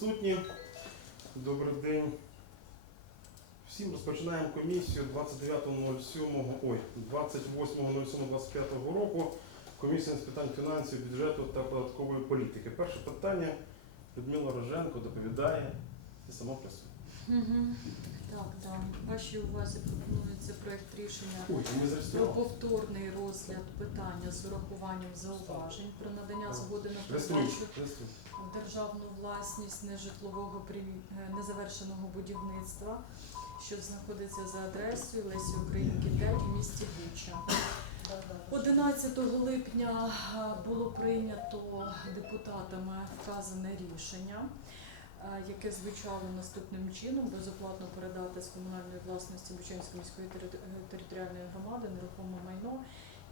присутні. Добрий день. Всім розпочинаємо комісію 29.07, ой, 28.07.25 року. Комісія з питань фінансів, бюджету та податкової політики. Перше питання Людмила Роженко доповідає і сама присутня. Так, так. Вашій увазі пропонується проект рішення про повторний розгляд питання з урахуванням зауважень про надання згоди на передачу державну власність нежитлового е, незавершеного будівництва, що знаходиться за адресою Лесі Українки 5 в місті Буча. 11 липня е, було прийнято депутатами вказане рішення, е, яке звучало наступним чином: безоплатно передати з комунальної власності Бучанської міської територіальної громади нерухоме майно,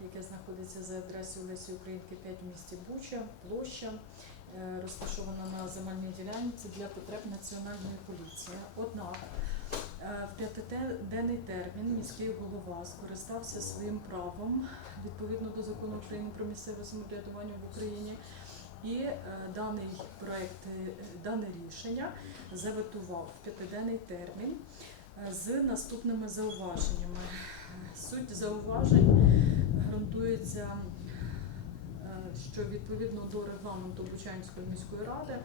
яке знаходиться за адресою Лесі Українки 5 в місті Буча, площа. Е, Розташована на земельній ділянці для потреб національної поліції. Однак е, в п'ятиденний термін міський голова скористався своїм правом відповідно до закону України про місцеве самоврядування в Україні. І е, даний проект, е, дане рішення заветував в п'ятиденний термін з наступними зауваженнями. Суть зауважень ґрунтується, е, що відповідно до регламенту Бучанської міської ради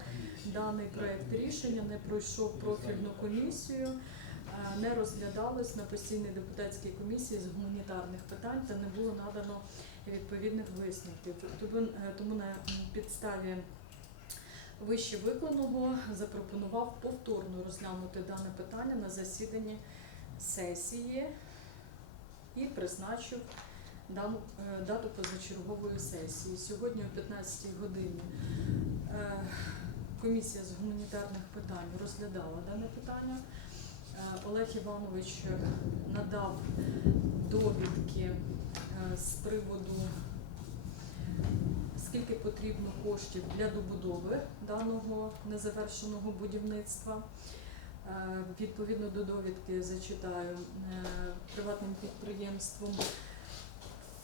даний проект рішення не пройшов профільну комісію, е, не розглядалось на постійній депутатській комісії з гуманітарних питань та не було надано відповідних висновків. Тому, е, тому на підставі вище виконаного запропонував повторно розглянути дане питання на засіданні сесії і призначив дату позачергової сесії. Сьогодні о 15 годині е, комісія з гуманітарних питань розглядала дане питання. Е, Олег Іванович надав довідки е, з приводу, скільки потрібно коштів для добудови даного незавершеного будівництва. Е, Відповідно до довідки зачитаю е, приватним підприємством.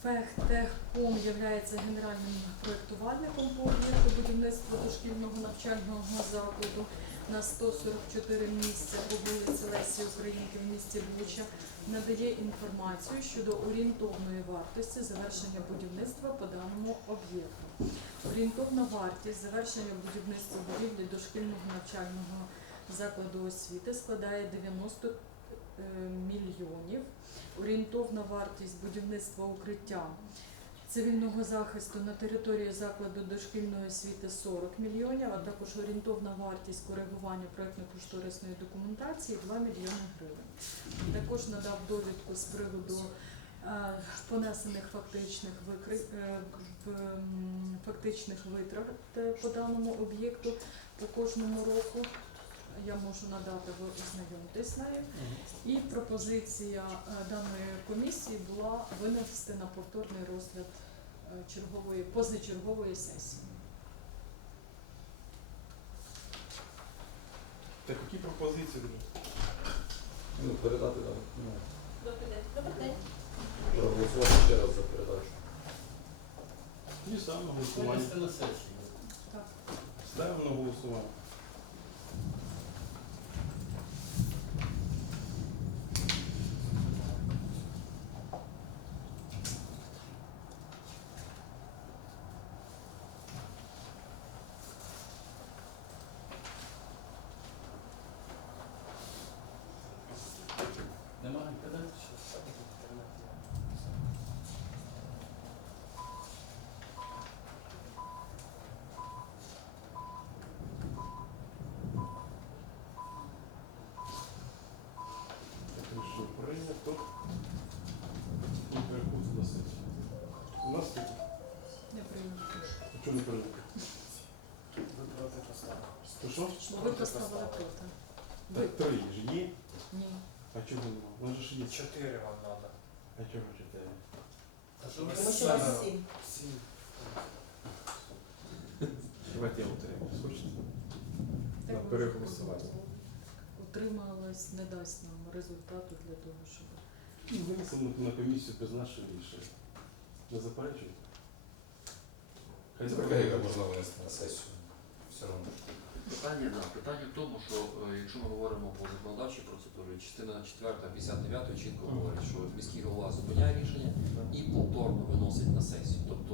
Фехтехком є генеральним проєктувальником по об'єкту будівництва дошкільного навчального закладу на 144 місця по вулиці Лесі Українки в місті Буча надає інформацію щодо орієнтовної вартості завершення будівництва по даному об'єкту. Орієнтовна вартість завершення будівництва будівлі дошкільного навчального закладу освіти складає 90 е, мільйонів. Орієнтовна вартість будівництва укриття цивільного захисту на території закладу дошкільної освіти 40 мільйонів, а також орієнтовна вартість коригування проєктно-кошторисної документації 2 мільйони гривень. Також надав довідку з приводу е, понесених фактичних викри... е, фактичних витрат е, по даному об'єкту по кожному року. Я можу надати, ви ознайомитесь з нею. І пропозиція е, даної комісії була винести на повторний розгляд е, чергової позачергової сесії. Так, які пропозиції? Ну, передати нам. Ну, Добрий день. Добрий день. проголосувати ще раз за передачу. І саме голосування. Винести на сесію. Так. Ставимо на голосування. Немає питань? Так, що прийнято. І переходимо до сесії. У нас тут. Не прийнято. А чому не прийнято? То що? Ви поставили проти. Ви. Так три ж є. Ні. А чого нема? У ж є. Чотири вам треба. А чого чотири? А що ви Тому що у вас сім. Сім. Давайте я утримуюсь. Хочете? Так, переголосування. Утрималась, не дасть нам результату для того, щоб. Ну, Винесемо на комісію без нашого рішення. Не заперечуєте? Хай Це заперечує. можна винести на сесію. Все одно. Питання, да, питання в тому, що е, якщо ми говоримо по законодавчій процедурі, частина 4, 59 чітко говорить, що міський голова зупиняє рішення і повторно виносить на сесію. Тобто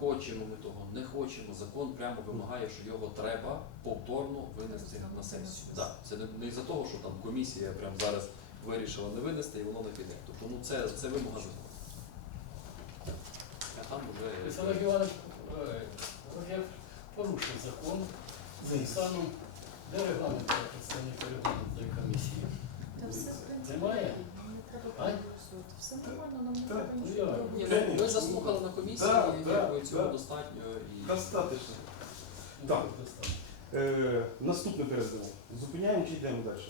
хочемо ми того, не хочемо, закон прямо вимагає, що його треба повторно винести на сесію. Да, це не, не із-за того, що там комісія прямо зараз вирішила не винести і воно не піде. Тобто ну це, це вимога закону. А там вже Олег Іванович е, порушив закон цим самим. Де регламент представника регламентної комісії? Все, Немає? Все нормально, нам не треба ну, нічого я- Ні, ну, ми заслухали на комісії, Да, і да, якби цього да. достатньо. І... Достаточно. Ну, Так. Е, наступне передаємо. Зупиняємо чи йдемо далі?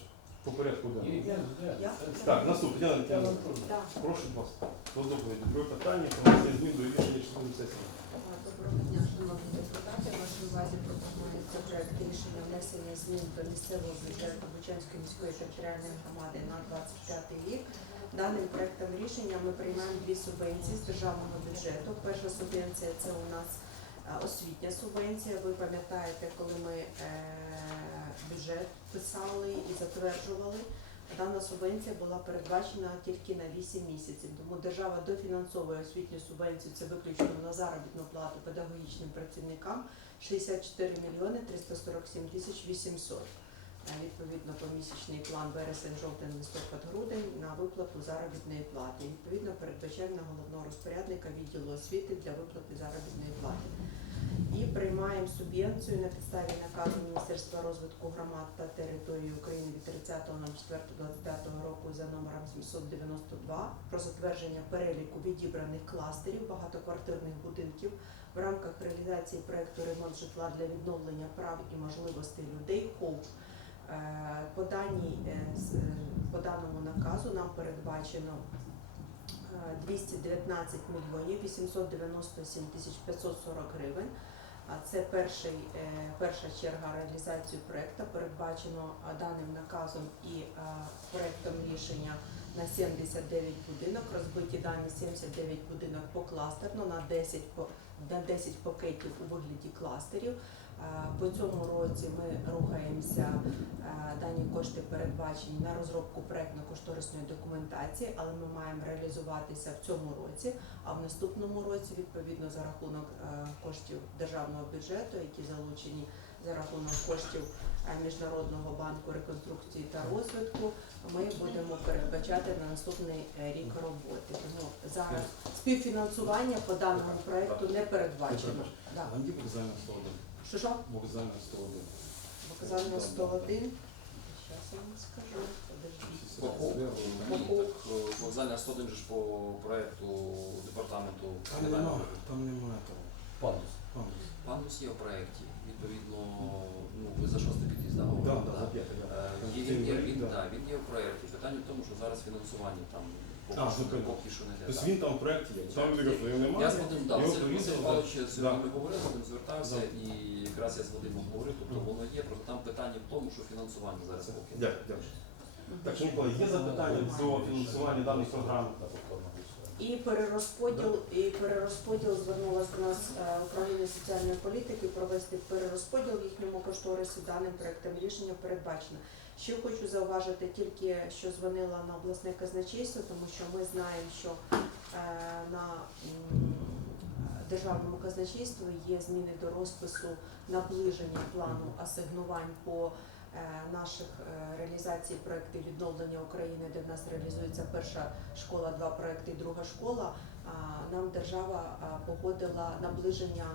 По порядку Ні, денному. йдемо, йдемо. Так, наступне. Діана Я Леонтіївна, вам кажу. Так. Прошу вас до доповіді про питання про внесення змін до рішення сесії. Доброго дня, шановні депутати. В вашій увазі пропонується проект рішення внесення змін до місцевого бюджету Бучанської міської територіальної громади на 25 рік. Даним проектом рішення ми приймаємо дві субвенції з державного бюджету. Перша субвенція це у нас е, освітня субвенція. Ви пам'ятаєте, коли ми е, бюджет писали і затверджували. Дана субвенція була передбачена тільки на 8 місяців, тому держава дофінансовує освітню субвенцію, це виключно на заробітну плату педагогічним працівникам 64 мільйони 347 тисяч 800. Е, Відповідно, помісячний план вересень, жовтень, листопад, грудень на виплату заробітної плати. Відповідно, передбачаємо на головного розпорядника відділу освіти для виплати заробітної плати. І приймаємо субвенцію на підставі наказу Міністерства розвитку громад та території України від 30.04.25 року за номером 792 про затвердження переліку відібраних кластерів багатоквартирних будинків в рамках реалізації проекту ремонт житла для відновлення прав і можливостей людей ХОВ. Е, По, даній, е, е, по даному наказу нам передбачено е, 219 мільйонів 897 тисяч 540 гривень. А це перший, е, перша черга реалізації проекту. Передбачено даним наказом і а, проектом рішення на 79 будинок. Розбиті дані 79 будинок покластерно на 10, по- на 10 пакетів у вигляді кластерів. По цьому році ми рухаємося. Дані кошти передбачені на розробку проектно-кошторисної документації, але ми маємо реалізуватися в цьому році. А в наступному році, відповідно, за рахунок коштів державного бюджету, які залучені за рахунок коштів Міжнародного банку реконструкції та розвитку, ми будемо передбачати на наступний е, рік роботи. Тому зараз співфінансування по даному проекту не передбачено. Да. Там є вокзальна 101. Що що? Вокзальна 101. Показання 101. Зараз я вам скажу. Подождіть. Вокзальна 101 же ж по проекту департаменту. Там нема, там немає того. Пандус. Пандус. Пандус є в проєкті. Відповідно, ну ви за шостий під'їзд, да, говорили? да. Е, Є, він, є, він, да. да, він є в проєкті. Питання в тому, що зараз фінансування там А, що не. Тобто він там в проєкті є. Там його немає. Я з Вадим, да, Його Василь повісили, Василь. Павлович сьогодні ми говорили, з ним звертався, і якраз я з Вадимом говорив, тобто воно є, просто там питання в тому, що фінансування зараз поки. Дякую, дякую. Так, що, є запитання до фінансування даних програм? І перерозподіл, і перерозподіл звернулася до нас е, управління соціальної політики провести перерозподіл в їхньому кошторисі даним проектом рішення передбачено. Ще хочу зауважити тільки, що дзвонила на обласне казначейство, тому що ми знаємо, що е, на державному казначействі є зміни до розпису наближення плану асигнувань по наших е, реалізацій проєктів відновлення України, де в нас реалізується перша школа, два проекти, друга школа. Нам держава погодила наближення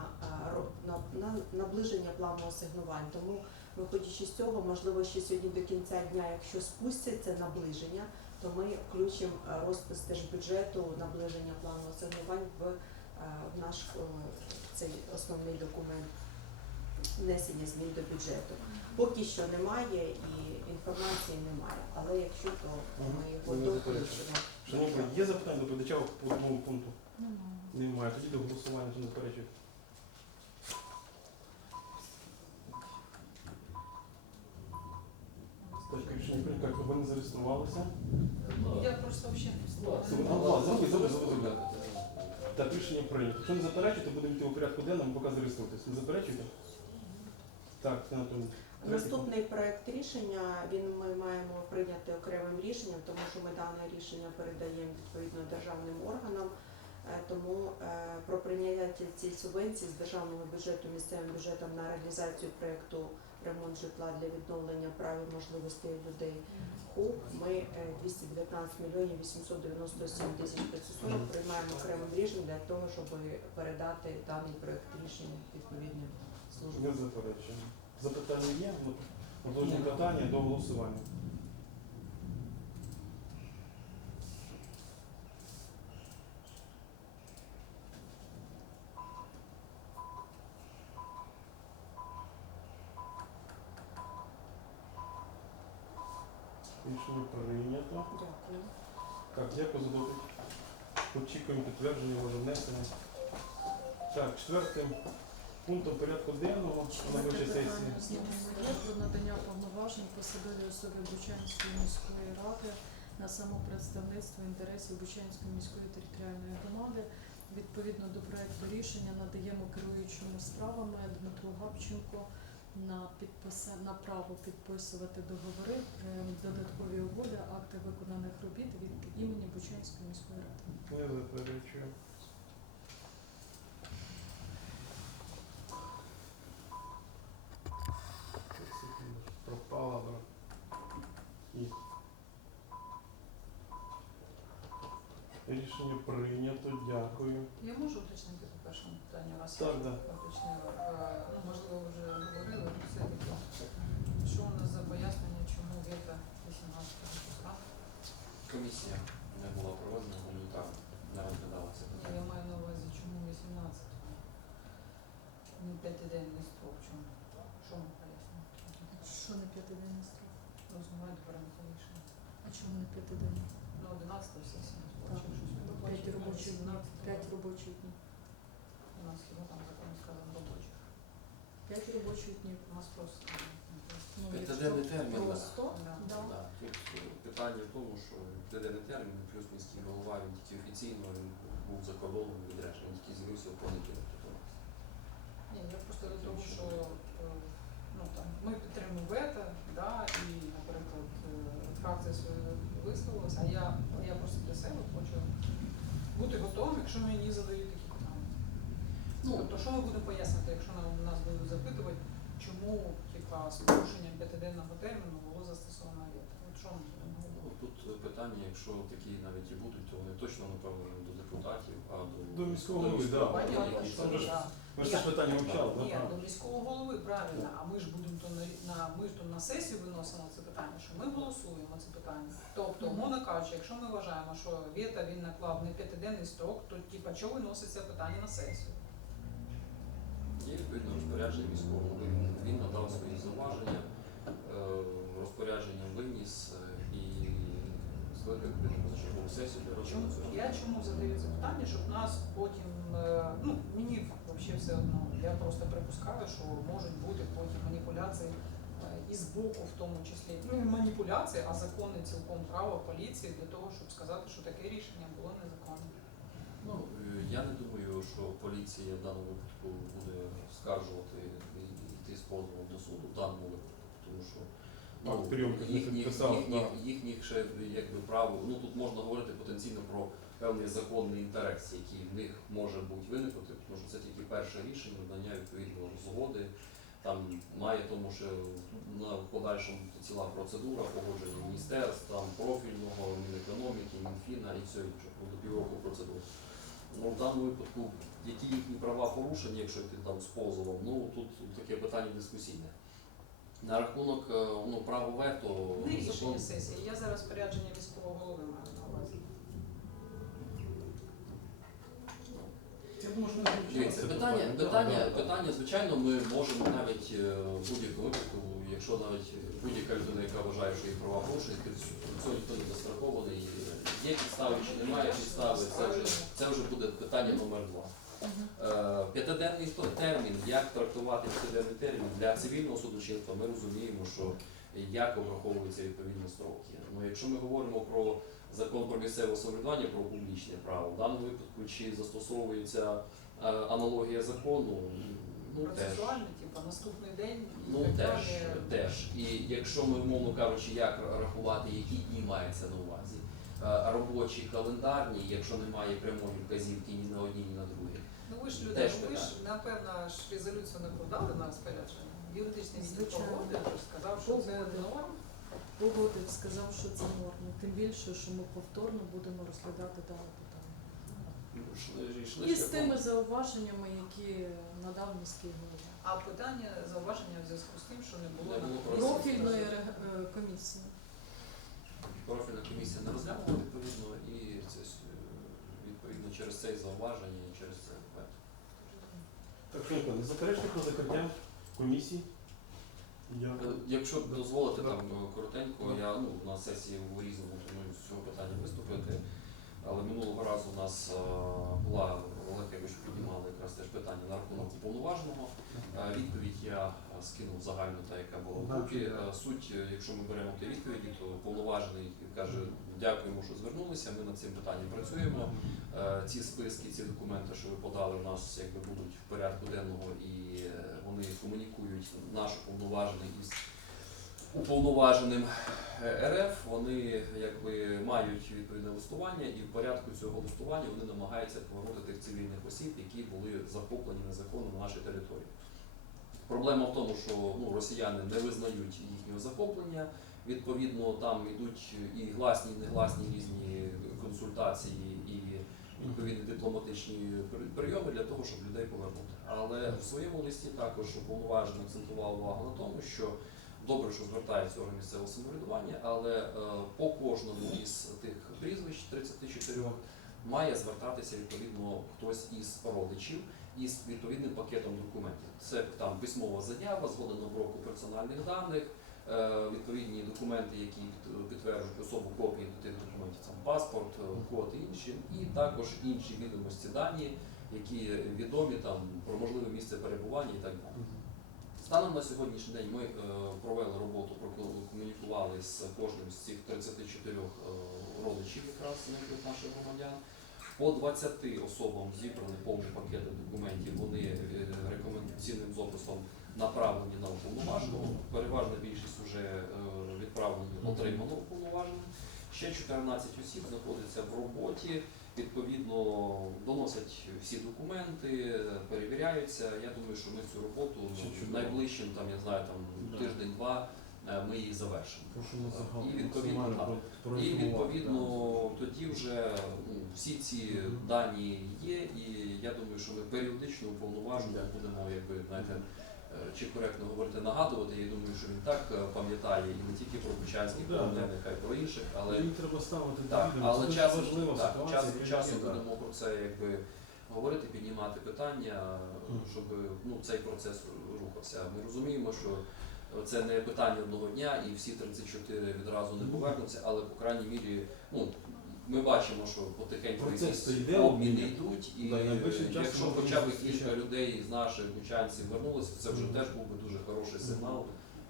на- на- наближення плану асигнувань. Тому, виходячи з цього, можливо, ще сьогодні до кінця дня, якщо спустять це наближення, то ми включимо розпис держбюджету наближення плану асигнувань в, наш е, цей основний документ внесення змін до бюджету. Поки що немає і інформації немає, але якщо то ми його доключимо. Шановні є запитання до доповідача по другому пункту? Немає. Немає. Тоді до голосування, що не заперечують. Точка рішення прийнято. Так, ви не зареєструвалися. Я просто вообще а, забудь, забудь, забудь, забудь. Так, рішення прийнято. Якщо не заперечуєте, будемо йти у порядку денному, поки зареєструєтесь. Не заперечуєте? Так, Тетяна Анатоліївна. Наступний проект рішення він ми маємо прийняти окремим рішенням, тому що ми дане рішення передаємо відповідно державним органам. Е, Тому е, про прийняття цієї субвенції з державного бюджету місцевим бюджетом на реалізацію проекту ремонт житла для відновлення прав і можливостей людей ХУП ми е, 219 мільйонів 897 тисяч 540 приймаємо окремим рішенням для того, щоб передати даний проект рішення відповідним. Не заперечуємо. Запитання є? Ну, питання до голосування. Рішення прийнято. Дякую. Так, дякую за доповідь. Очікуємо підтвердження може внесення. Так, четвертим пунктом порядку денного вищій сесії. про надання повноважень посадовій особі Бучанської міської ради на самопредставництво інтересів Бучанської міської територіальної громади. Відповідно до проекту рішення надаємо керуючому справами Дмитру Габченко на підписа... на право підписувати договори, е, додаткові угоди, акти виконаних робіт від імені Бучанської міської ради. Не заперечую. Пропала, Рішення прийнято, дякую. Я можу уточнити по першому питанню, раз Так, уточнила. Е, Ну, можливо, вже говорили, але все-таки, що у нас за пояснення, чому віта 18 числа? Комісія не була проведена, гуманітарно не розглядалася. Я маю на увазі, чому 18 Не п'ятиденний строк, чому? Що не п'ятиденний строк? Розумію, прийняти рішення. А чому не п'ятиденний? Ну, 11 сесія не сплачує, щось ми П'ять робочих днів. 17. П'ять робочих днів. У нас хіба там закон сказано робочих. П'ять робочих днів. У нас просто Ну, П'ятиденний термін, да. Просто, Да. да. Да, тут е, питання в тому, що п'ятиденний термін, плюс міський голова, він тільки офіційно він був за кордоном відряджений, він тільки з'явився в понеділок. Ні, я просто до того, що е, ну, ми підтримуємо вето, да, і, наприклад, е, фракція свою висловилася, а я, я просто для себе хочу бути готовим, якщо мені задають такі питання. Ну, Тобто, що ми будемо пояснити, якщо нам, нас будуть запитувати, чому типа, з порушенням п'ятиденного терміну було застосовано вето? От що ми будемо? Ну, тут питання, якщо такі навіть і будуть, то вони точно, напевно, не до депутатів, а до, До міського голови, міського да. Понятно, що там же ж да. Ми ж це ж питання вивчали, Ні, да? до міського голови правильно, а ми ж будемо то на, на ми ж то на сесію виносимо це питання, що ми голосуємо це питання. Тобто, Мгм. умовно кажучи, якщо ми вважаємо, що Вєта він наклав не п'ятиденний строк, то типа чого виноситься питання на сесію? Є відповідно розпорядження міського голови. Він- надав свої зауваження, е, розпорядженням виніс е, і скликав позачергову сесію для Чому розгляду цього. я чому задаю це питання, щоб нас потім е, ну мені взагалі все одно. Я просто припускаю, що можуть бути потім маніпуляції і з боку, в тому числі ну не маніпуляції, а законне цілком право поліції для того, щоб сказати, що таке рішення було незаконне. Ну, е, я не думаю, що поліція в даному випадку буде скаржувати і йти з позовом до суду в даному випадку, тому що не їхніх, їхніх, їхніх ще якби право. Ну тут можна говорити потенційно про певний законний інтерес, який в них може бути виникнути, тому що це тільки перше рішення, надання відповідно згоди. Там має тому, що на подальшому ціла процедура погодження міністерств, там профільного, Мінекономіки, Мінфіна і все інше, ну, до півроку процедур. Ну, в даному випадку, які їхні права порушені, якщо йти там з позовом, ну тут таке питання дискусійне. На рахунок е, ну, право вето Не закон- сесії. Я зараз спорядження міського голови маю на увазі. Я думаю, що не звучало Дивіться, питання, питання, питання, звичайно, ми можемо навіть е, в будь-якому випадку, якщо навіть будь-яка людина, яка вважає, що її права порушують, від цього ніхто не застрахований. Є підстави чи немає підстави, це вже, це вже буде питання номер два. Е, П'ятиденний то- термін, як трактувати п'ятиденний термін для цивільного судочинства, ми розуміємо, що як обраховуються відповідні строки. Ну, якщо ми говоримо про закон про місцеве самоврядування, про публічне право, в даному випадку чи застосовується е, аналогія закону, Ну, процесуальний, типу, наступний день і Ну так теж, далі. теж. І якщо ми, умовно кажучи, як рахувати, які дні мається на увазі, е, робочі, календарні, якщо немає прямої вказівки ні на одній, ні на другій. Ну ви ж Теж люди, ви ж напевно ж резолюцію не подали на розпорядження. Юридичний Звичайно. погодив, сказав, що це норм. Погодив, сказав, що це норма. Тим більше, що ми повторно будемо розглядати дане питання. Ну, І з тими зауваженнями, які надав міський голова. А питання зауваження в зв'язку з тим, що не було Не було. Профільної рег- е, комісії. профільна комісія не розглянула відповідно і це е, відповідно через це і зауваження, і через це вето. Так, Фінко, не заперечте про закриття комісії? Е, Якщо дозволите там е, коротенько, я ну на сесії в різному планую з цього питання виступити. Але минулого разу у нас е, була Олег піднімали якраз теж питання на рахунок уповноваженого. Відповідь я скинув загальну, та яка була в групі. Суть, якщо ми беремо ті відповіді, то уповноважений каже, дякуємо, що звернулися. Ми над цим питанням працюємо. Е, Ці списки, ці документи, що ви подали, у нас якби будуть в порядку денного і е, вони комунікують наш уповноважений із уповноваженим е, РФ. Вони якби мають відповідне листування, і в порядку цього листування вони намагаються повернути тих цивільних осіб, які були захоплені незаконно на нашій території. Проблема в тому, що ну, росіяни не визнають їхнього захоплення. Відповідно, там йдуть і гласні, і негласні різні консультації і відповідні дипломатичні прийоми для того, щоб людей повернути. Але в своєму листі також уповноважено акцентував увагу на тому, що добре, що звертається орган місцевого самоврядування, але е, по кожному із тих прізвищ 34 має звертатися відповідно хтось із родичів із відповідним пакетом документів. Це там письмова заява, згода на обробку персональних даних, відповідні документи, які підтверджують особу копії до тих документів, там паспорт, е, код і інші, і також інші відомості дані, які відомі там про можливе місце перебування і так далі. Станом на сьогоднішній день ми е, провели роботу, прокомунікували з кожним з цих 34 е, родичів якраз наших громадян. По 20 особам зібраний повний пакет документів. Вони е, рекомендаційним записом направлені на уповноваженого. Переважна більшість вже е, відправлені, отримано уповноваженим. Ще 14 осіб знаходяться в роботі. Відповідно, доносять всі документи, перевіряються. Я думаю, що ми цю роботу ну, найближчим, там я знаю, там тиждень-два е, ми її завершимо. І відповідно. І відповідно тоді вже ну, всі ці дані є, і я думаю, що ми періодично уповноважено будемо, якби знаєте, чи коректно говорити, нагадувати. Я думаю, що він так е, пам'ятає і не тільки про Бучанських Да, полонених, а й про інших, але Їм треба ставити так, відео, але це час, важлива так, ситуація. час від часу будемо про це якби говорити, піднімати питання, щоб ну, цей процес рухався. Ми розуміємо, що це не питання одного дня, і всі 34 відразу не повернуться, але по крайній мірі, ну. Ми бачимо, що потихеньку Процес якісь йде, обміни обмін. йдуть, і Да, найближчим часом якщо хоча б кілька людей з наших бучанців вернулися, це вже Мгм. теж був би дуже хороший сигнал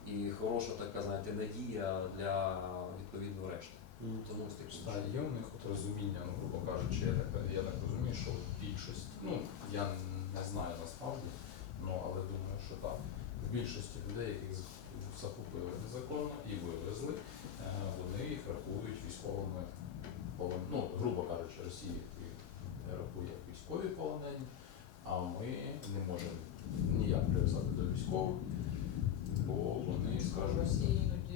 і хороша така, знаєте, надія для відповідно решти. Тому такі. А є у них от розуміння, ну, грубо кажучи, я так, я так розумію, що більшість, ну, я не знаю насправді, ну, але думаю, що так. В більшості людей, яких з- захопили незаконно і вивезли, е, вони їх рахують військовими полон... ну, грубо кажучи, Росія рахує як військові полонені, а ми не можемо ніяк прив'язати до військових, бо вони, скажімо, Росія іноді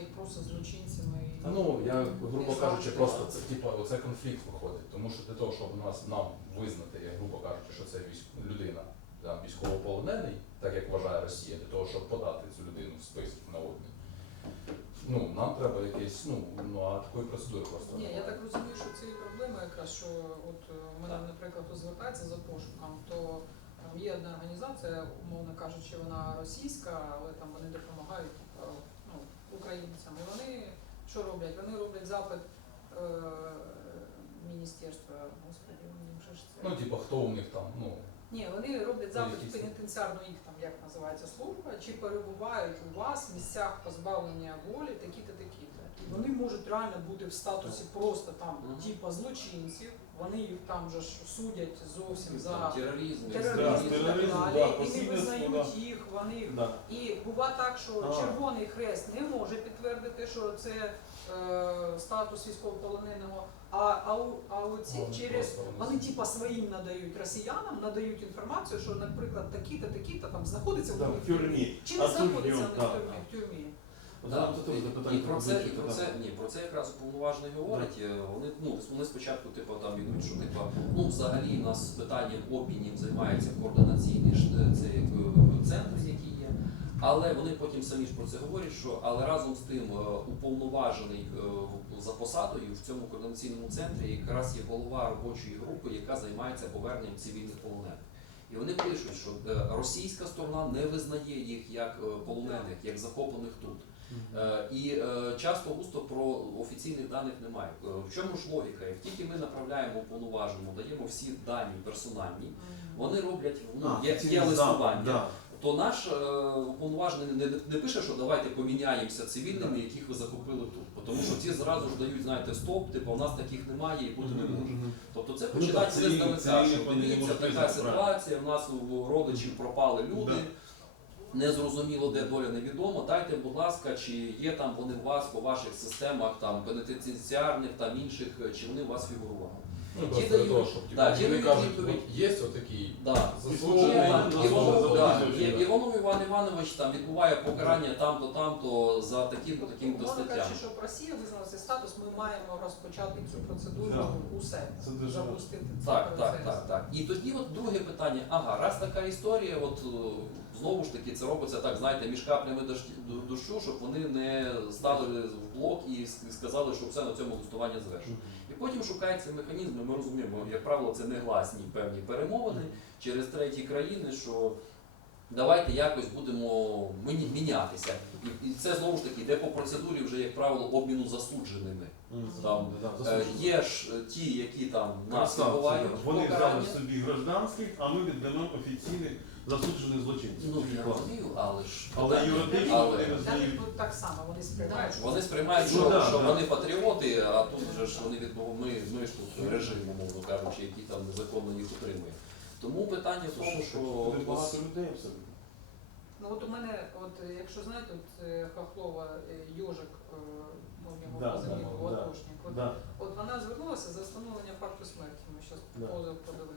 їх просто злочинцями. Та ну я грубо кажучи, просто це типа оце конфлікт виходить. Тому що для того, щоб у нас нам визнати, як грубо кажучи, що це військ... людина там військовополонений, так як вважає Росія, для того, щоб подати цю людину в список на обмін. Ну нам треба якесь, ну ну а такої процедури просто Ні, я так розумію, що це і проблема якраз, що от е, мене, наприклад, хто звертається за пошуком, то там є одна організація, умовно кажучи, вона російська, але там вони допомагають е, ну, українцям. І вони що роблять? Вони роблять запит е, міністерства, господи, їм же ж це. Ну, типа, хто у них там, ну Ні, вони роблять запит пенітенціарну їх там, як називається служба, чи перебувають у вас в місцях позбавлення волі такі-то, такі-то. І вони можуть реально бути в статусі просто там, типа злочинців. Вони їх там же ж судять зовсім за Там тероризм, тероризм і так далі, да, і не визнають да. їх. Вони їх Да. і бува так, що А. Червоний Хрест не може підтвердити, що це е, статус військовополоненого. А, а, у- а оці Вони через вони типа своїм надають росіянам, надають інформацію, що, наприклад, такі-то, такі-то там знаходиться Да, в тюрмі. Чи не Осужден, знаходиться вони да, в тюрмі? да. В тюрмі. Да, і- і про це, і про це, ні, про це якраз уповноважений говорить. Е, Вони, ну, вони спочатку типу, там йдуть, що типу, ну, взагалі у нас питанням обмінів займається координаційний ж, е, цей, е, центр, який. Але вони потім самі ж про це говорять, що але разом з тим е, уповноважений е, за посадою в цьому координаційному центрі якраз є голова робочої групи, яка займається поверненням цивільних полонених. І вони пишуть, що е, російська сторона не визнає їх як полонених, як захоплених тут. І часто густо про офіційних даних немає. В чому ж логіка? Як тільки ми направляємо уповноваженому, даємо всі дані персональні, вони роблять ну, А, є, є листування. То наш е, уповноважений не, не пише, що давайте поміняємося цивільними, яких ви захопили тут. Тому що ці зразу ж дають, знаєте, стоп, типу, у нас таких немає і бути не може. Тобто це Ну, починає так, все цивільні- здалека, цивільні що дивіться, така ситуація, у нас у родичів пропали люди, незрозуміло, де доля невідомо. Дайте, будь ласка, чи є там вони у вас по ваших системах там пенітенціарних там інших, чи вони у вас фігурували. Ну, Ті просто для дають- того, щоб типу, да, ті вони дають кажуть, відповідь. от є отакий Да. заслужений Іван- заслужений Іванов, да, заслужений, Є- Іванов Іван Іванович там відбуває покарання там-то, там-то за таким-то таким-то Умовно статтям. кажучи, щоб Росія визнала цей статус, ми маємо розпочати цю процедуру Да. у себе. Це дуже запустити цей Так, так, процес. так, так. І тоді от друге питання. Ага, раз така історія, от е, знову ж таки це робиться так, знаєте, між каплями дощ- дощу, щоб вони не стали в блок і с- сказали, що все на цьому листування завершено. І потім шукаються механізми, ми розуміємо, як правило, це негласні певні перемовини через треті країни, що давайте якось будемо мінятися. І, і це знову ж таки йде по процедурі вже, як правило, обміну засудженими. Там, Е. Є ж е, ті, які там нас відбувають Вони взяли покарання. собі гражданських, а ми віддамо офіційних засуджених злочинців. Ну, я розумію, але ж Але питання- юридично але вони не знають. тут так само, вони сприймають, що Вони сприймають, Ну, да, що да. вони патріоти, а тут вже ж вони відбув... ми, ми ж тут режим, умовно кажучи, який там незаконно їх утримує. Тому питання в тому, що Туди багато людей абсолютно. Ну от у мене, от е, якщо знаєте, от е, Хохлова е, Йожик, е, ну, нього Да, позивний да, да. От, Да. от вона звернулася за встановлення факту смерті. Ми зараз Да. позов подали.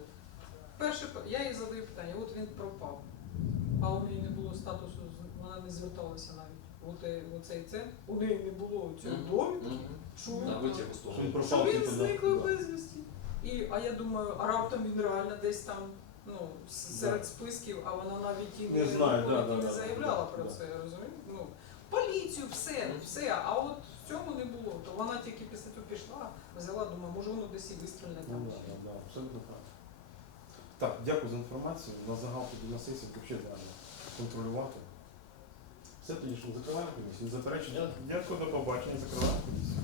Перше, я їй задаю питання, от він пропав, а у неї не було статусу, вона не зверталася навіть. От, е, оцей це, у неї не було цього довідки, що він типу, да. зниклий Да. безвісті. І, а я думаю, а раптом він реально десь там ну, серед списків, а вона навіть і Не знаю, да, да, не да, заявляла да, про да. це, розумієте? Ну, поліцію, все, все. А от в цьому не було. То вона тільки після того пішла, взяла, думаю, може воно десь і вистрільне Ну, там. да, да, да, абсолютно правильно. Так, дякую за інформацію. На загал тоді на сесії взагалі треба контролювати. Все, тоді що закриваємо комісію. Не заперечення. Дякую, до побачення. Закриваємо комісію.